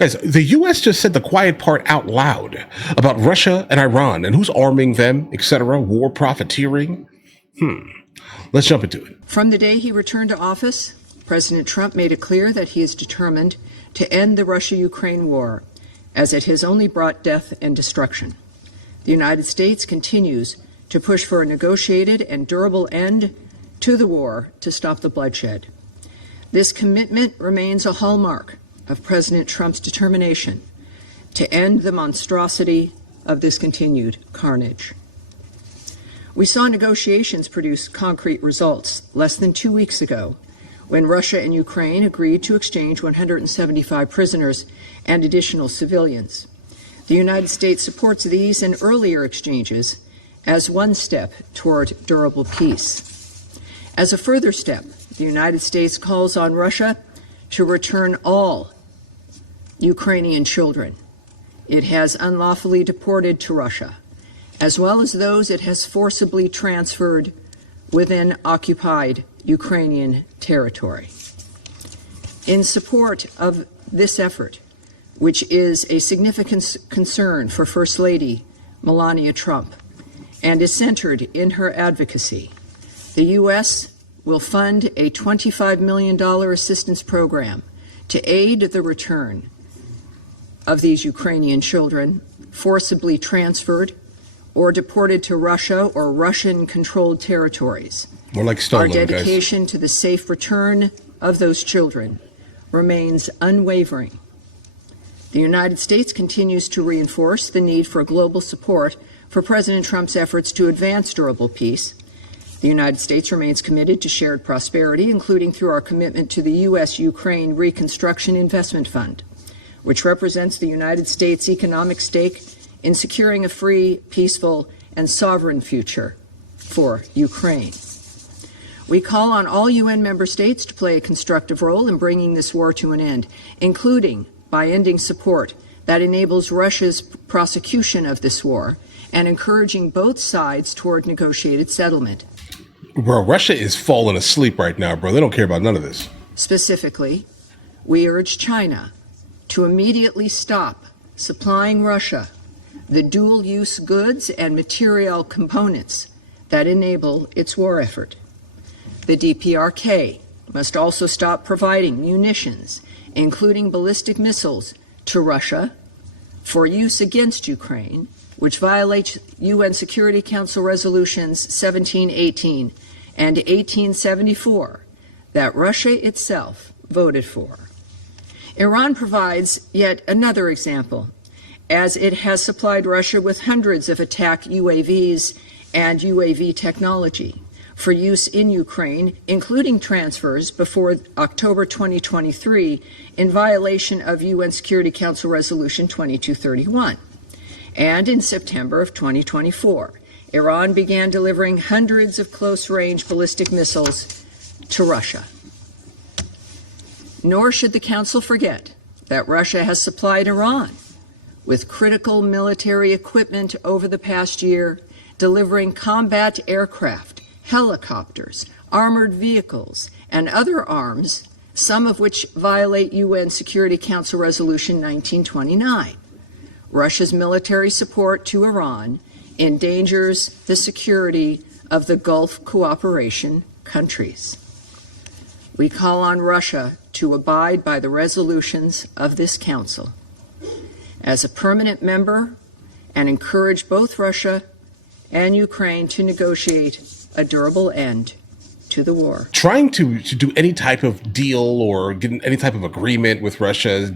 Guys, the U.S. just said the quiet part out loud about Russia and Iran and who's arming them, etc., war profiteering. Let's jump into it. From the day he returned to office, President Trump made it clear that he is determined to end the Russia-Ukraine war, as it has only brought death and destruction. The United States continues to push for a negotiated and durable end to the war to stop the bloodshed. This commitment remains a hallmark of President Trump's determination to end the monstrosity of this continued carnage. We saw negotiations produce concrete results less than 2 weeks ago when Russia and Ukraine agreed to exchange 175 prisoners and additional civilians. The United States supports these and earlier exchanges as one step toward durable peace. As a further step, the United States calls on Russia to return all Ukrainian children it has unlawfully deported to Russia, as well as those it has forcibly transferred within occupied Ukrainian territory. In support of this effort, which is a significant concern for First Lady Melania Trump and is centered in her advocacy, the U.S. will fund a $25 million assistance program to aid the return of these Ukrainian children forcibly transferred or deported to Russia or Russian-controlled territories. More like stolen, Our dedication to the safe return of those children remains unwavering. The United States continues to reinforce the need for global support for President Trump's efforts to advance durable peace. The United States remains committed to shared prosperity, including through our commitment to the U.S.-Ukraine Reconstruction Investment Fund, which represents the United States' economic stake in securing a free, peaceful, and sovereign future for Ukraine. We call on all UN member states to play a constructive role in bringing this war to an end, including by ending support that enables Russia's prosecution of this war and encouraging both sides toward negotiated settlement. Bro, Russia is falling asleep right now, bro. They don't care about none of this. Specifically, we urge China to immediately stop supplying Russia the dual-use goods and material components that enable its war effort. The DPRK must also stop providing munitions, including ballistic missiles, to Russia for use against Ukraine, which violates UN Security Council Resolutions 1718 and 1874 that Russia itself voted for. Iran provides yet another example, as it has supplied Russia with hundreds of attack UAVs and UAV technology for use in Ukraine, including transfers before October 2023 in violation of UN Security Council Resolution 2231. And in September of 2024, Iran began delivering hundreds of close-range ballistic missiles to Russia. Nor should the Council forget that Russia has supplied Iran with critical military equipment over the past year, delivering combat aircraft, helicopters, armored vehicles, and other arms, some of which violate UN Security Council Resolution 1929. Russia's military support to Iran endangers the security of the Gulf cooperation countries. We call on Russia to abide by the resolutions of this Council as a permanent member and encourage both Russia and Ukraine to negotiate a durable end to the war. Trying to do any type of deal or get any type of agreement with Russia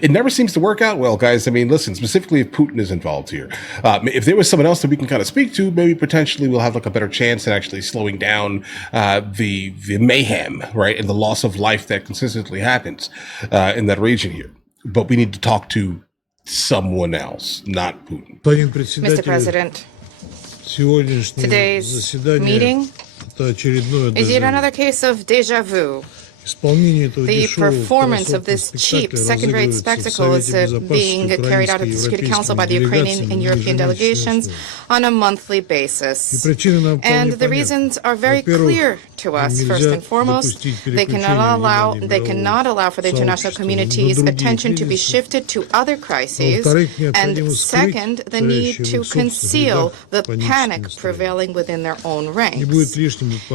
it never seems to work out well, guys. I mean, listen, specifically if Putin is involved here. If there was someone else that we can kind of speak to, maybe potentially we'll have like a better chance at actually slowing down the mayhem, right, and the loss of life that consistently happens in that region here. But we need to talk to someone else, not Putin. Mr. President, today's meeting is yet another case of deja vu. The performance of this cheap, second-rate spectacle is being carried out at the Security Council by the Ukrainian and European delegations on a monthly basis. And the reasons are very clear to us. First and foremost, they cannot allow for the international community's attention to be shifted to other crises. And second, the need to conceal the panic prevailing within their own ranks.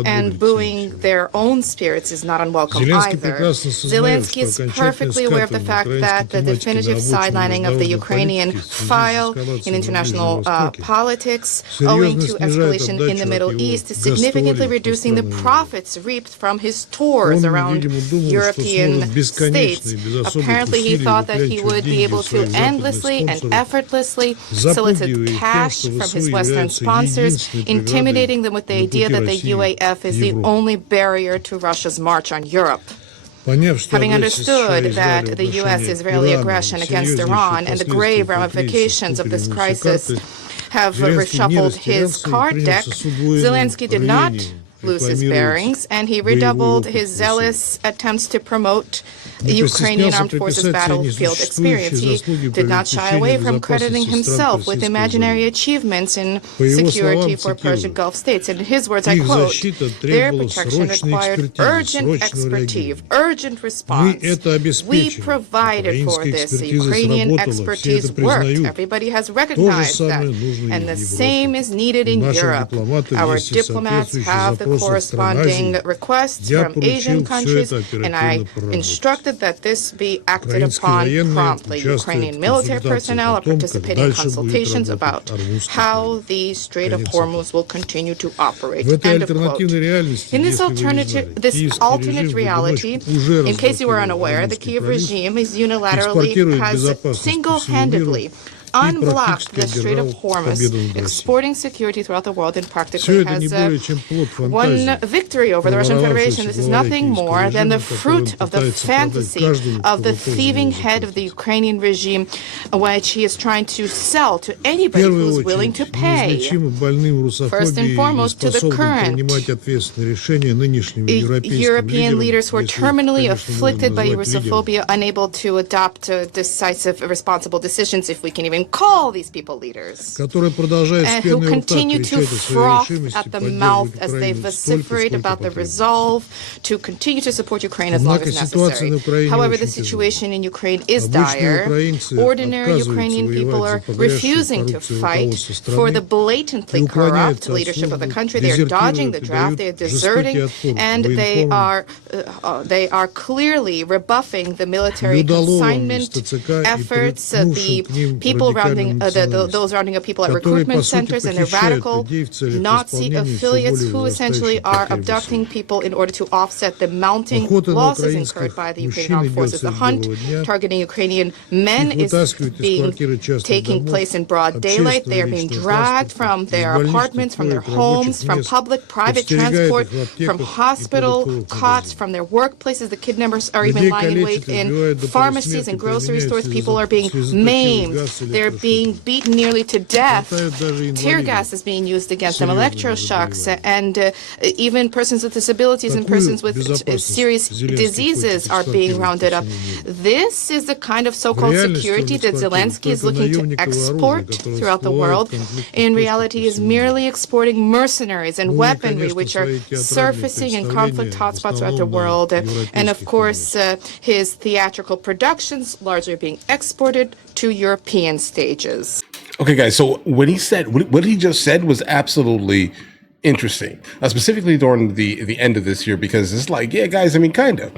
And booing their own spirits is not unwelcome either. Zelensky is perfectly aware of the fact that the definitive sidelining of the Ukrainian file in international politics, owing to escalation in the Middle East, is significantly reducing the profits reaped from his tours around European states. Apparently, he thought that he would be able to endlessly and effortlessly solicit cash from his Western sponsors, intimidating them with the idea that the UAF is the only barrier to Russia's march on Europe. Having understood that the U.S.-Israeli aggression against Iran and the grave ramifications of this crisis have reshuffled his card deck, Zelensky did not lose his bearings, and he redoubled his zealous attempts to promote the Ukrainian Armed Forces battlefield experience. He did not shy away from crediting himself with imaginary achievements in security for Persian Gulf states. And in his words, I quote, "Their protection required urgent expertise, urgent response. We provided for this. The Ukrainian expertise worked. Everybody has recognized that. And the same is needed in Europe. Our diplomats have the corresponding requests from Asian countries, and I instructed that this be acted upon promptly. Ukrainian military personnel are participating in consultations about how the Strait of Hormuz will continue to operate." End of quote. In this alternate reality, in case you were unaware, the Kiev regime is has single-handedly unblocked the Strait of Hormuz, exporting security throughout the world, and practically has won victory over the Russian Federation. This is nothing more than the fruit of the fantasy of the thieving head of the Ukrainian regime, which he is trying to sell to anybody who is willing to pay. First and foremost, to the current European leaders who are terminally afflicted by Russophobia, unable to adopt decisive, responsible decisions, if we can even call these people leaders, and who continue to froth at the mouth as they vociferate about the resolve to continue to support Ukraine as long as necessary. However, the situation in Ukraine is dire. Ordinary Ukrainian people are refusing to fight for the blatantly corrupt leadership of the country. They are dodging the draft, they are deserting, and they are clearly rebuffing the military consignment efforts. The people those rounding up people at recruitment centers and the radical Nazi affiliates who essentially are abducting people in order to offset the mounting losses incurred by the Ukrainian armed forces. The hunt targeting Ukrainian men is taking place in broad daylight. They are being dragged from their apartments, from their homes, from private transport, from hospital cots, from their workplaces. The kidnappers are even lying in wait in pharmacies and grocery stores. People are being maimed. They're being beaten nearly to death. Tear gas is being used against them, electroshocks, and even persons with disabilities and persons with serious diseases are being rounded up. This is the kind of so-called security that Zelensky is looking to export throughout the world. In reality, he is merely exporting mercenaries and weaponry, which are surfacing in conflict hotspots throughout the world. And of course, his theatrical productions largely are being exported to European stages. Okay, guys, so when he said, what he just said was absolutely interesting, specifically during the end of this year, because it's like, yeah, guys, I mean, kind of.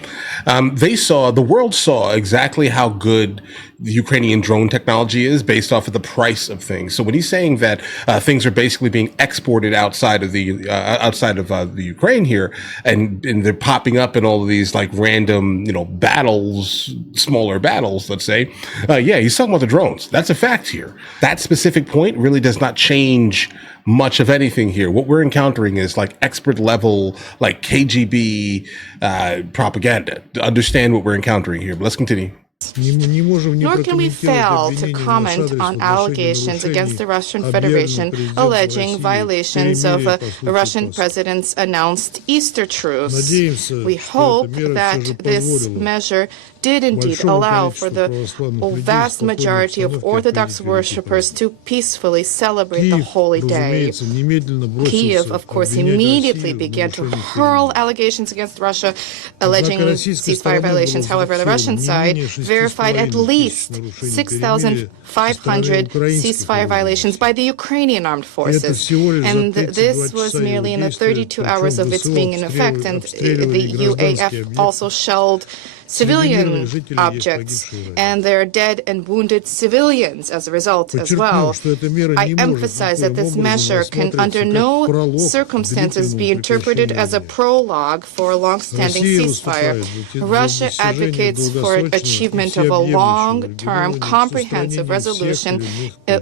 The world saw exactly how good the Ukrainian drone technology is based off of the price of things. So when he's saying that things are basically being exported outside of the Ukraine here, and they're popping up in all of these like random, battles, smaller battles, let's say, yeah, he's talking about the drones. That's a fact here. That specific point really does not change much of anything here. What we're encountering is like expert level, like KGB propaganda to understand what we're encountering here. But let's continue. Nor can we fail to comment on allegations against the Russian Federation alleging violations of the Russian president's announced Easter truce. We hope that this measure did indeed allow for the vast majority of Orthodox worshippers to peacefully celebrate the holy day. Kiev, of course, immediately began to hurl allegations against Russia, alleging ceasefire violations. However, the Russian side verified at least 6,500 ceasefire violations by the Ukrainian armed forces. And this was merely in the 32 hours of its being in effect, and the UAF also shelled civilian objects, and there are dead and wounded civilians as a result as well. I emphasize that this measure can under no circumstances be interpreted as a prologue for a long-standing ceasefire. Russia advocates for achievement of a long-term, comprehensive resolution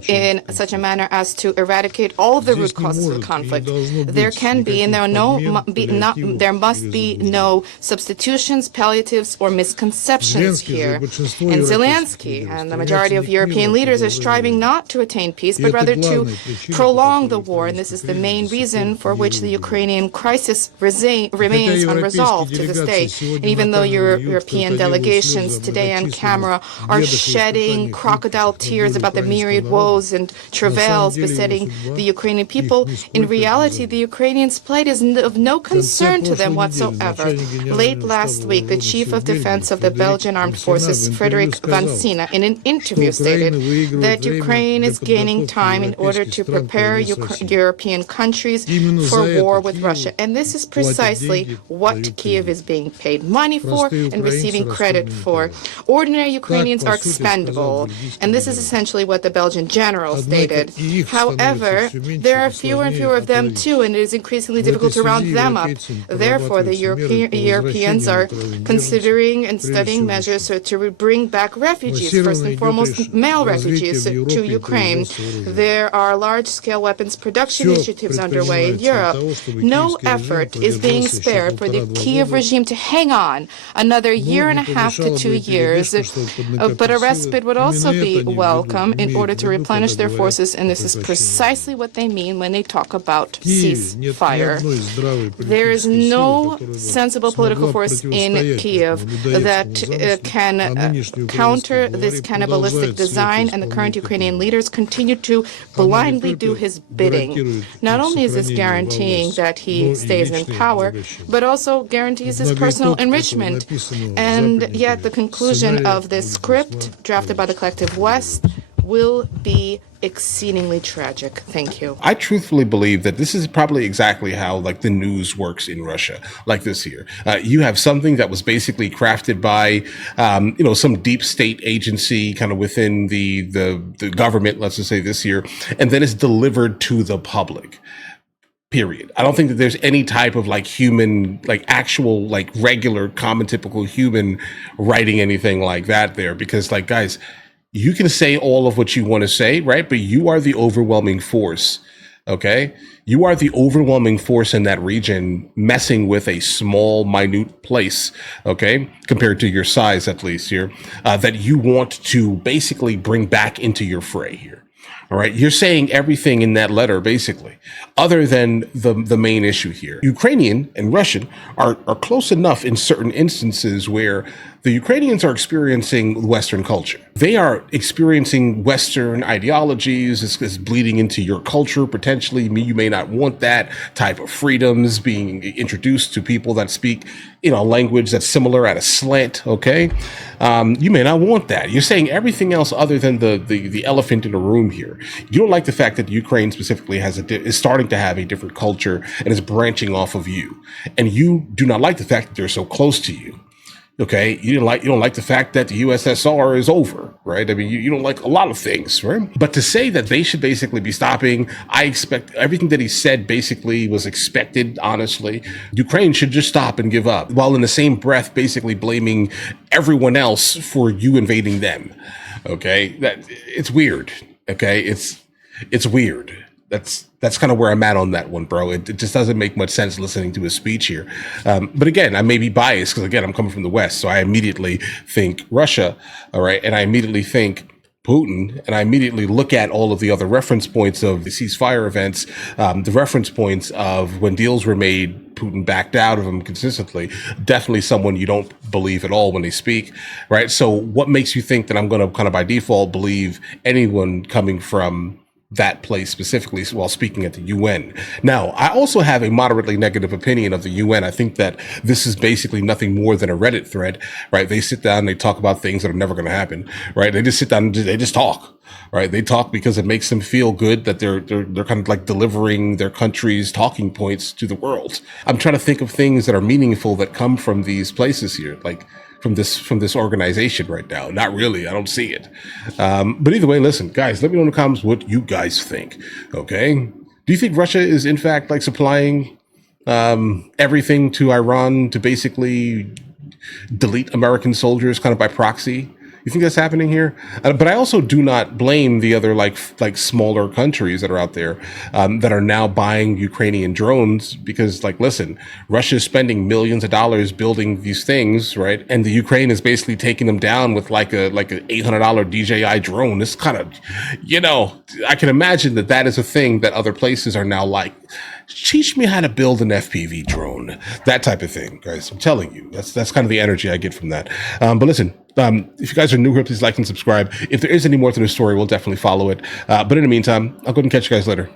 in such a manner as to eradicate all of the root causes of the conflict. There can be, and there must be no substitutions, palliatives, or misconceptions here. And Zelensky and the majority of European leaders are striving not to attain peace, but rather to prolong the war. And this is the main reason for which the Ukrainian crisis remains unresolved to this day. And even though European delegations today on camera are shedding crocodile tears about the myriad woes and travails besetting the Ukrainian people, in reality, the Ukrainians' plight is of no concern to them whatsoever. Late last week, the chief of defense of the Belgian Armed Forces, Frederick Van Sina, in an interview stated that Ukraine is gaining time in order to prepare European countries for war with Russia. And this is precisely what Kiev is being paid money for and receiving credit for. Ordinary Ukrainians are expendable, and this is essentially what the Belgian general stated. However, there are fewer and fewer of them too, and it is increasingly difficult to round them up. Therefore, the Europeans are considering and studying measures to bring back refugees, first and foremost male refugees, to Ukraine. There are large-scale weapons production initiatives underway in Europe. No effort is being spared for the Kiev regime to hang on another year and a half to 2 years, but a respite would also be welcome in order to replenish their forces, and this is precisely what they mean when they talk about ceasefire. There is no sensible political force in Kiev that can counter this cannibalistic design, and the current Ukrainian leaders continue to blindly do his bidding. Not only is this guaranteeing that he stays in power, but also guarantees his personal enrichment. And yet the conclusion of this script, drafted by the collective West, will be exceedingly tragic. Thank you. I truthfully believe that this is probably exactly how like the news works in Russia, like this here. You have something that was basically crafted by, some deep state agency kind of within the government, let's just say this year, and then it's delivered to the public. Period. I don't think that there's any type of like human, like actual, like regular, common, typical human writing anything like that there, because like, guys, you can say all of what you want to say, right? But you are the overwhelming force, okay? You are the overwhelming force in that region, messing with a small, minute place, okay? Compared to your size, at least here, that you want to basically bring back into your fray here. All right. You're saying everything in that letter, basically, other than the main issue here. Ukrainian and Russian are close enough in certain instances where the Ukrainians are experiencing Western culture. They are experiencing Western ideologies. It's bleeding into your culture, potentially. You may not want that type of freedoms being introduced to people that speak, a language that's similar at a slant, okay? You may not want that. You're saying everything else other than the elephant in the room here. You don't like the fact that Ukraine specifically is starting to have a different culture and is branching off of you. And you do not like the fact that they're so close to you. Okay, you don't like the fact that the USSR is over, right? I mean, you don't like a lot of things, right? But to say that they should basically be stopping, I expect everything that he said basically was expected, honestly. Ukraine should just stop and give up, while in the same breath basically blaming everyone else for you invading them. Okay, that it's weird. Okay, it's weird. that's kind of where I'm at on that one, bro. It just doesn't make much sense listening to his speech here. But again, I may be biased because again, I'm coming from the West, so I immediately think Russia, all right, and I immediately think Putin, and I immediately look at all of the other reference points of the ceasefire events, the reference points of when deals were made, Putin backed out of them consistently. Definitely someone you don't believe at all when they speak, right? So what makes you think that I'm going to kind of by default believe anyone coming from that place specifically while speaking at the UN? Now, I also have a moderately negative opinion of the UN. I think that this is basically nothing more than a Reddit thread, right? They sit down and they talk about things that are never going to happen, right? They just sit down and they just talk, right? They talk because it makes them feel good that they're kind of like delivering their country's talking points to the world. I'm trying to think of things that are meaningful that come from these places here, like from this organization right now. Not really. I don't see it. But either way, listen, guys, let me know in the comments what you guys think. Okay. Do you think Russia is in fact like supplying everything to Iran to basically delete American soldiers kind of by proxy? You think that's happening here? But I also do not blame the other like smaller countries that are out there that are now buying Ukrainian drones because, like, listen, Russia is spending millions of dollars building these things, right? And the Ukraine is basically taking them down with like a $800 DJI drone. This kind of, I can imagine that is a thing that other places are now like, teach me how to build an FPV drone, that type of thing, guys. I'm telling you, that's kind of the energy I get from that. But listen, if you guys are new here, please like and subscribe. If there is any more to the story, we'll definitely follow it. But in the meantime, I'll go ahead and catch you guys later.